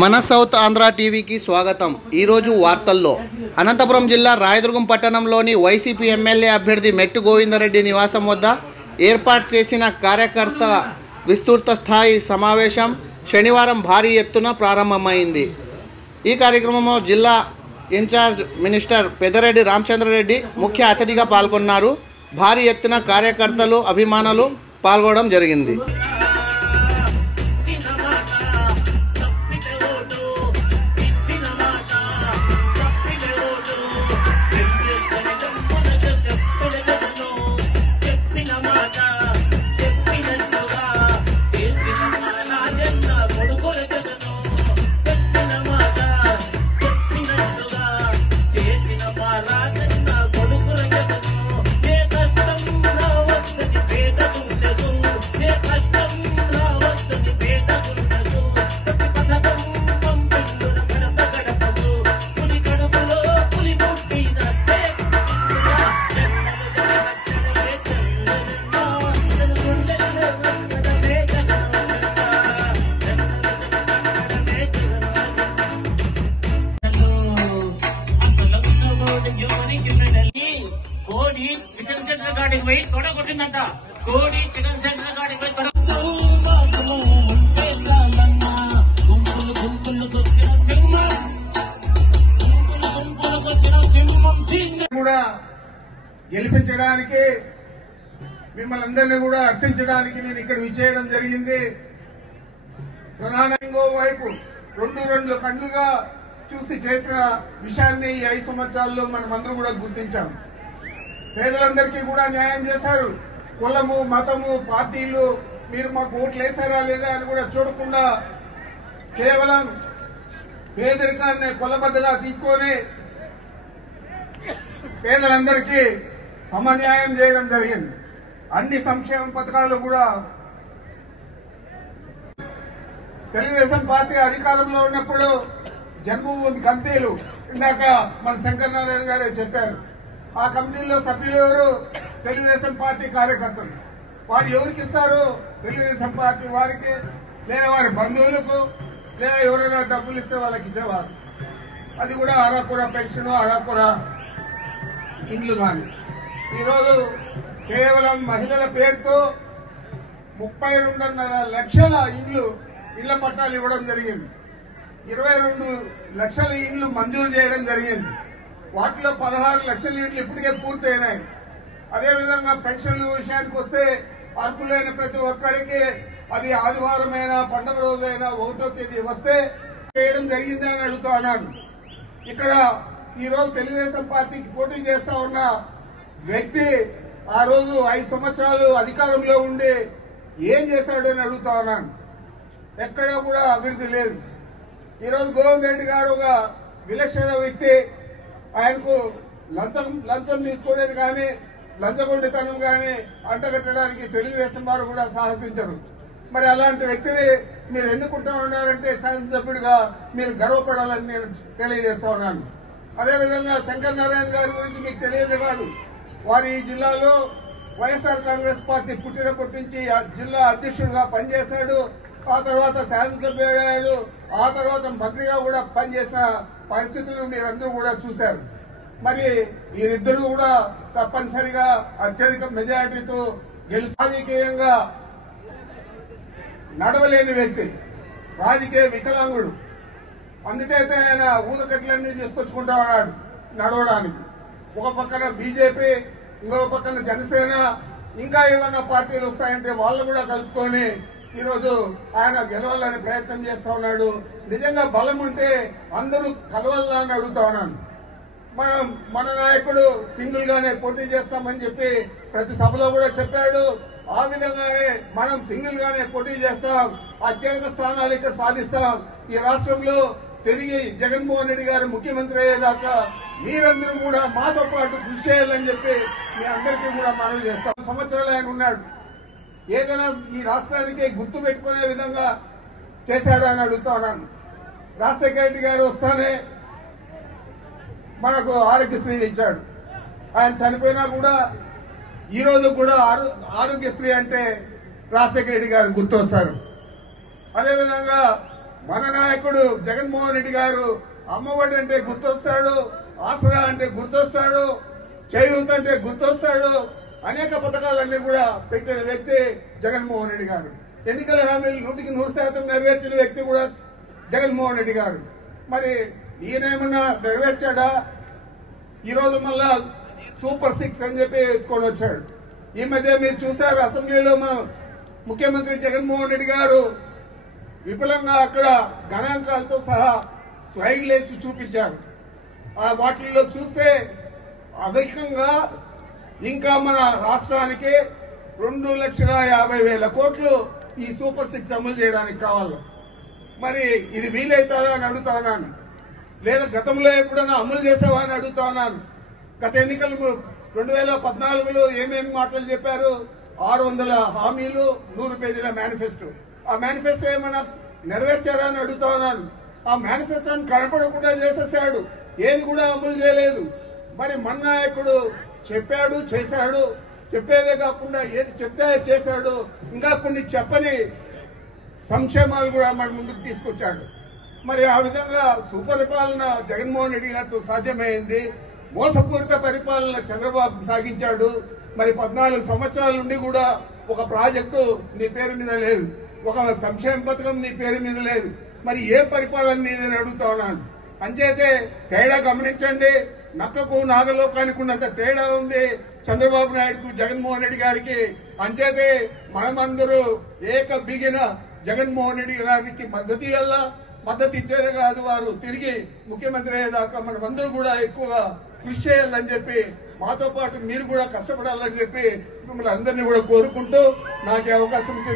మన సౌత్ ఆంధ్ర టీవీకి స్వాగతం। ఈరోజు వార్తల్లో అనంతపురం జిల్లా రాయదుర్గం పట్టణంలోని వైసీపీ ఎమ్మెల్యే అభ్యర్థి మెట్టు గోవిందరెడ్డి నివాసం వద్ద ఏర్పాటు చేసిన కార్యకర్తల విస్తృత స్థాయి సమావేశం శనివారం భారీ ఎత్తున ప్రారంభమైంది। ఈ కార్యక్రమంలో జిల్లా ఇన్ఛార్జ్ మినిస్టర్ పెద్దిరెడ్డి రామచంద్రారెడ్డి ముఖ్య అతిథిగా పాల్గొన్నారు। భారీ ఎత్తున కార్యకర్తలు అభిమానులు పాల్గొనడం జరిగింది। కోడి చికెన్ సెంటర్ కాడికి పోయి తొడ కొట్టిందంట। కోడి చికెన్ సెంటర్ కాడికి పోయి తొడ కూడా గెలిపించడానికి మిమ్మల్ని అందరినీ కూడా అర్థించడానికి నేను ఇక్కడ విచ్చేయడం జరిగింది। ప్రధానంగా వైపు రెండు కన్నుగా చూసి చేసిన విషయాన్ని ఈ 5 సంవత్సరాల్లో మనమందరం కూడా గుర్తించాం। పేదలందరికీ కూడా న్యాయం చేశారు। కులము మతము పార్టీలు మీరు మాకు ఓట్లు వేసారా లేదా అని కూడా చూడకుండా కేవలం పేదరికాన్ని కొలబద్దగా తీసుకొని పేదలందరికీ సమన్యాయం చేయడం జరిగింది। అన్ని సంక్షేమ పథకాలు కూడా తెలుగుదేశం పార్టీ అధికారంలో ఉన్నప్పుడు జన్మభూమి కమిటీలు ఇందాక మన శంకర్ నారాయణ గారే చెప్పారు। ఆ కమిటీల్లో సభ్యులు ఎవరు? తెలుగుదేశం పార్టీ కార్యకర్తలు। వారు ఎవరికి ఇస్తారు? తెలుగుదేశం పార్టీ వారికి, లేదా వారి బంధువులకు, లేదా ఎవరైనా డబ్బులు ఇస్తే వాళ్ళకి ఇచ్చేవారు। అది కూడా అరాకుర పెన్షన్, అరాకుర ఇండ్లు కానీ। ఈరోజు కేవలం మహిళల పేరుతో 32.5 లక్షల ఇళ్ల పట్టాలు ఇవ్వడం జరిగింది। 22 లక్షల ఇండ్లు మంజూరు చేయడం జరిగింది। వాటిలో 16 లక్షల ఇండ్లు ఇప్పటికే పూర్తయినాయి। అదేవిధంగా పెన్షన్ల విషయానికి వస్తే అర్హులైన ప్రతి ఒక్కరికి అది ఆదివారమైనా పండుగ రోజైనా 1వ తేదీ వస్తే చేయడం జరిగింది అని అడుగుతా ఉన్నాను। ఇక్కడ ఈరోజు తెలుగుదేశం పార్టీకి పోటీ చేస్తా ఉన్న వ్యక్తి ఆ రోజు 5 సంవత్సరాలు అధికారంలో ఉండి ఏం చేశాడు అని అడుగుతా ఉన్నాను। ఎక్కడా కూడా అభివృద్ధి లేదు। ఈరోజు గోవింద్ రెడ్డి గారు ఒక విలక్షణ వ్యక్తి। ఆయనకు లంచం తీసుకునేది కానీ లంచగొండితనం కానీ అంటగట్టడానికి తెలుగుదేశం వారు కూడా సాహసించరు। మరి అలాంటి వ్యక్తిని మీరు ఎన్నుకుంటా ఉన్నారంటే శాసనసభ్యుడిగా మీరు గర్వపడాలని నేను తెలియజేస్తా ఉన్నాను। అదేవిధంగా శంకర్ నారాయణ గారి గురించి మీకు తెలియదు కాదు, వారు ఈ జిల్లాలో వైఎస్ఆర్ కాంగ్రెస్ పార్టీ పుట్టినప్పటి నుంచి జిల్లా అధ్యక్షుడిగా పనిచేశాడు। ఆ తర్వాత శాసనసభ్యుడు, ఆ తర్వాత మంత్రిగా కూడా పనిచేసిన పరిస్థితులు మీరందరూ కూడా చూశారు। మరి వీరిద్దరూ కూడా తప్పనిసరిగా అత్యధిక మెజారిటీతో గెలిచి రాజకీయంగా నడవలేని వ్యక్తి, రాజకీయ వికలాంగుడు। అందుకైతే ఆయన ఊదకట్లన్నీ తీసుకొచ్చుకుంటా ఉన్నాడు నడవడానికి। ఒక పక్కన బీజేపీ, ఇంకొక పక్కన జనసేన, ఇంకా ఏమన్నా పార్టీలు వస్తాయంటే వాళ్ళు కూడా కలుపుకొని ఈరోజు ఆయన గెలవాలని ప్రయత్నం చేస్తా ఉన్నాడు। నిజంగా బలం ఉంటే అందరూ కలవాలని అడుగుతా ఉన్నాను। మన నాయకుడు సింగిల్ గానే పోటీ చేస్తామని చెప్పి ప్రతి సభలో కూడా చెప్పాడు। ఆ విధంగానే మనం సింగిల్ గానే పోటీ చేస్తాం, అత్యధిక స్థానాలు ఇక్కడ సాధిస్తాం। ఈ రాష్ట్రంలో తిరిగి జగన్మోహన్ రెడ్డి గారు ముఖ్యమంత్రి అయ్యేదాకా మీరందరూ కూడా మాతో పాటు కృషి చేయాలని చెప్పి మీ అందరికీ కూడా మనవి చేస్తాం। సంవత్సరాలు ఆయన ఉన్నాడు, ఏదైనా ఈ రాష్ట్రానికి గుర్తు పెట్టుకునే విధంగా చేశాడు అని అడుగుతా ఉన్నాను। రాజశేఖర రెడ్డి గారు వస్తానే మనకు ఆరోగ్యశ్రీని ఇచ్చాడు। ఆయన చనిపోయినా కూడా ఈ రోజు కూడా ఆరోగ్యశ్రీ అంటే రాజశేఖర రెడ్డి గారు గుర్తొస్తారు। అదేవిధంగా మన నాయకుడు జగన్మోహన్ రెడ్డి గారు అమ్మఒడి అంటే గుర్తొస్తాడు, ఆసరా అంటే గుర్తొస్తాడు, చేయూత అంటే గుర్తొస్తాడు. అనేక పథకాలన్నీ కూడా పెట్టిన వ్యక్తి జగన్మోహన్ రెడ్డి గారు. ఎన్నికల హామీలు 100% నెరవేర్చిన వ్యక్తి కూడా జగన్మోహన్ రెడ్డి గారు. మరి ఈయనేమన్నా నెరవేర్చాడా? ఈరోజు మళ్ళా సూపర్ 6 అని చెప్పి ఎత్తుకొని వచ్చాడు. ఈ మధ్య మీరు చూశారు అసెంబ్లీలో మన ముఖ్యమంత్రి జగన్మోహన్ రెడ్డి గారు విపులంగా అక్కడ గణాంకాలతో సహా స్లైడ్లు వేసి చూపించారు. ఆ వాటిల్లో చూస్తే అధికంగా ఇంకా మన రాష్ట్రానికి 2,50,000 కోట్లు ఈ సూపర్ 6 అమలు చేయడానికి కావాలి. మరి ఇది వీలైతుందా అని అడుగుతా ఉన్నాను. లేదా గతంలో ఎప్పుడైనా అమలు చేసావా అని అడుగుతా ఉన్నాను. గత ఎన్నికలు 2014లో ఏమేమి మాటలు చెప్పారు? 600 హామీలు, 100 పేజీల మేనిఫెస్టో. ఆ మేనిఫెస్టో ఏమైనా నెరవేర్చారా అని అడుగుతా ఉన్నాను. ఆ మేనిఫెస్టోని కనపడకుండా చేసేసాడు, ఏది కూడా అమలు చేయలేదు. మరి మన నాయకుడు చెప్పాడు, చేశాడు. చెప్పేదే కాకుండా ఏది చెప్తే చేశాడు. ఇంకా కొన్ని చెప్పని సంక్షేమాలు కూడా మన ముందుకు తీసుకొచ్చాడు. మరి ఆ విధంగా సుపరిపాలన జగన్మోహన్ రెడ్డి గారితో సాధ్యమైంది. మోసపూరిత పరిపాలన చంద్రబాబు సాగించాడు. మరి 14 సంవత్సరాల నుండి కూడా ఒక ప్రాజెక్టు నీ పేరు మీద లేదు, ఒక సంక్షేమ పథకం నీ పేరు మీద లేదు. మరి ఏ పరిపాలన నీదని అడుగుతా ఉన్నాను. అంచేతే తేడా గమనించండి. నక్కకు నాగలోకానికి ఉన్నంత తేడా ఉంది చంద్రబాబు నాయుడుకు, జగన్మోహన్ రెడ్డి గారికి. అంచేతే మనమందరూ ఏక బిగిన జగన్మోహన్ రెడ్డి గారికి మద్దతు ఇవ్వాలా. మద్దతు ఇచ్చేదే కాదు, వారు తిరిగి ముఖ్యమంత్రి అయ్యేదాకా మనమందరూ కూడా ఎక్కువగా కృషి చేయాలని చెప్పి, మాతో పాటు మీరు కూడా కష్టపడాలని చెప్పి మిమ్మల్ని అందరినీ కూడా కోరుకుంటూ నాకు అవకాశం ఇచ్చి